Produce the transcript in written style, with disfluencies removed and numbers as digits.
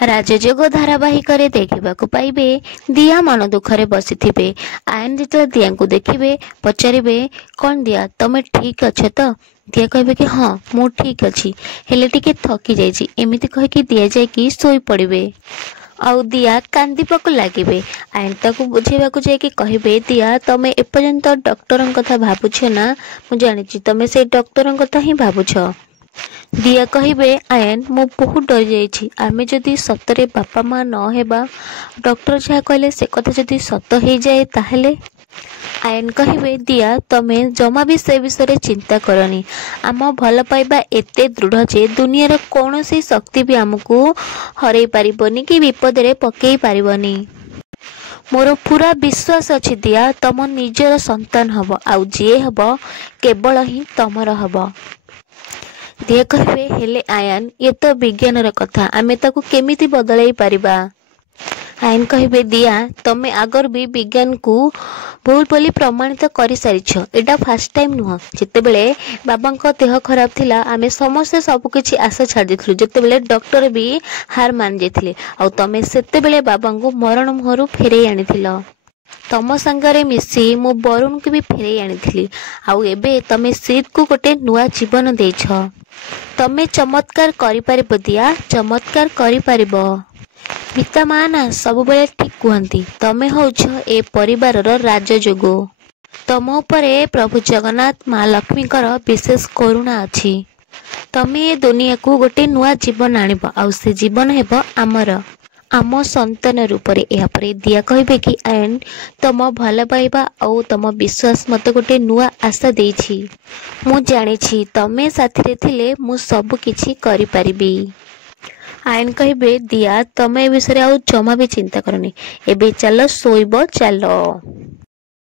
ରାଜଯୋଗ ଧାରାବାହିକରେ ଦେଖିବାକୁ ପାଇବେ ଦିଆ ମନ ଦୁଃଖରେ ବସିଥିବେ। ଆୟନ ଯେତେବେଳେ ଦିଆଙ୍କୁ ଦେଖିବେ ପଚାରିବେ, କ'ଣ ଦିଆ ତମେ ଠିକ୍ ଅଛ ତ? ଦିଆ କହିବେ କି ହଁ ମୁଁ ଠିକ୍ ଅଛି, ହେଲେ ଟିକେ ଥକି ଯାଇଛି। ଏମିତି କହିକି ଦିଆ ଯାଇକି ଶୋଇପଡ଼ିବେ। ଆଉ ଦିଆ କାନ୍ଦିବାକୁ ଲାଗିବେ। ଆୟନ ତାକୁ ବୁଝେଇବାକୁ ଯାଇକି କହିବେ, ଦିଆ ତମେ ଏପର୍ଯ୍ୟନ୍ତ ଡକ୍ଟରଙ୍କ କଥା ଭାବୁଛ ନା? ମୁଁ ଜାଣିଛି ତମେ ସେଇ ଡକ୍ଟରଙ୍କ କଥା ହିଁ ଭାବୁଛ। ଦିଆ କହିବେ, ଆୟନ ମୁଁ ବହୁତ ଡରି ଯାଇଛି। ଆମେ ଯଦି ସତରେ ବାପା ମା ନ ହେବା, ଡକ୍ଟର ଯାହା କହିଲେ ସେ କଥା ଯଦି ସତ ହେଇଯାଏ ତାହେଲେ? ଆୟନ କହିବେ, ଦିଆ ତମେ ଜମା ବି ସେ ବିଷୟରେ ଚିନ୍ତା କରନି। ଆମ ଭଲ ପାଇବା ଏତେ ଦୃଢ଼ ଯେ ଦୁନିଆର କୌଣସି ଶକ୍ତି ବି ଆମକୁ ହରେଇ ପାରିବନି କି ବିପଦରେ ପକେଇ ପାରିବନି। ମୋର ପୁରା ବିଶ୍ୱାସ ଅଛି ଦିଆ ତମ ନିଜର ସନ୍ତାନ ହବ, ଆଉ ଯିଏ ହବ କେବଳ ହିଁ ତମର ହବ। ଦିଆ କହିବେ, ହେଲେ ଆୟନ ଇଏ ତ ବିଜ୍ଞାନର କଥା, ଆମେ ତାକୁ କେମିତି ବଦଳାଇ ପାରିବା? ଆୟନ କହିବେ, ଦିଆ ତମେ ଆଗରୁ ବି ବିଜ୍ଞାନକୁ ଭୁଲ ବୋଲି ପ୍ରମାଣିତ କରିସାରିଛ। ଏଇଟା ଫାର୍ଷ୍ଟ ଟାଇମ୍ ନୁହଁ। ଯେତେବେଳେ ବାବାଙ୍କ ଦେହ ଖରାପ ଥିଲା ଆମେ ସମସ୍ତେ ସବୁକିଛି ଆଶା ଛାଡ଼ି ଦେଇଥିଲୁ, ଯେତେବେଳେ ଡକ୍ଟର ବି ହାର ମାନିଯାଇଥିଲେ, ଆଉ ତମେ ସେତେବେଳେ ବାବାଙ୍କୁ ମରଣ ମୁହଁରୁ ଫେରେଇ ଆଣିଥିଲ। ତମ ସାଙ୍ଗରେ ମିଶି ମୁଁ ବରୁଣକୁ ବି ଫେରେଇ ଆଣିଥିଲି, ଆଉ ଏବେ ତମେ ସିଦ୍କୁ ଗୋଟେ ନୂଆ ଜୀବନ ଦେଇଛ। ତମେ ଚମତ୍କାର କରିପାରିବ ଦିଆ, ଚମତ୍କାର କରିପାରିବ। ପିତା ମା ନା ସବୁବେଳେ ଠିକ୍ କୁହନ୍ତି। ତମେ ହଉଛ ଏ ପରିବାରର ରାଜଯୋଗ। ତମ ଉପରେ ପ୍ରଭୁ ଜଗନ୍ନାଥ ମା ଲକ୍ଷ୍ମୀଙ୍କର ବିଶେଷ କରୁଣା ଅଛି। ତମେ ଏ ଦୁନିଆକୁ ଗୋଟେ ନୂଆ ଜୀବନ ଆଣିବ, ଆଉ ସେ ଜୀବନ ହେବ ଆମର, ଆମ ସନ୍ତାନ ରୂପରେ। ଏହାପରେ ଦିଆ କହିବେ କି, ଆୟନ ତମ ଭଲ ପାଇବା ଆଉ ତମ ବିଶ୍ୱାସ ମୋତେ ଗୋଟେ ନୂଆ ଆଶା ଦେଇଛି। ମୁଁ ଜାଣିଛି ତମେ ସାଥିରେ ଥିଲେ ମୁଁ ସବୁ କିଛି କରିପାରିବି। ଆୟନ କହିବେ, ଦିଆ ତମେ ଏ ବିଷୟରେ ଆଉ ଜମା ବି ଚିନ୍ତା କରନି। ଏବେ ଚାଲ ଶୋଇବ, ଚାଲ।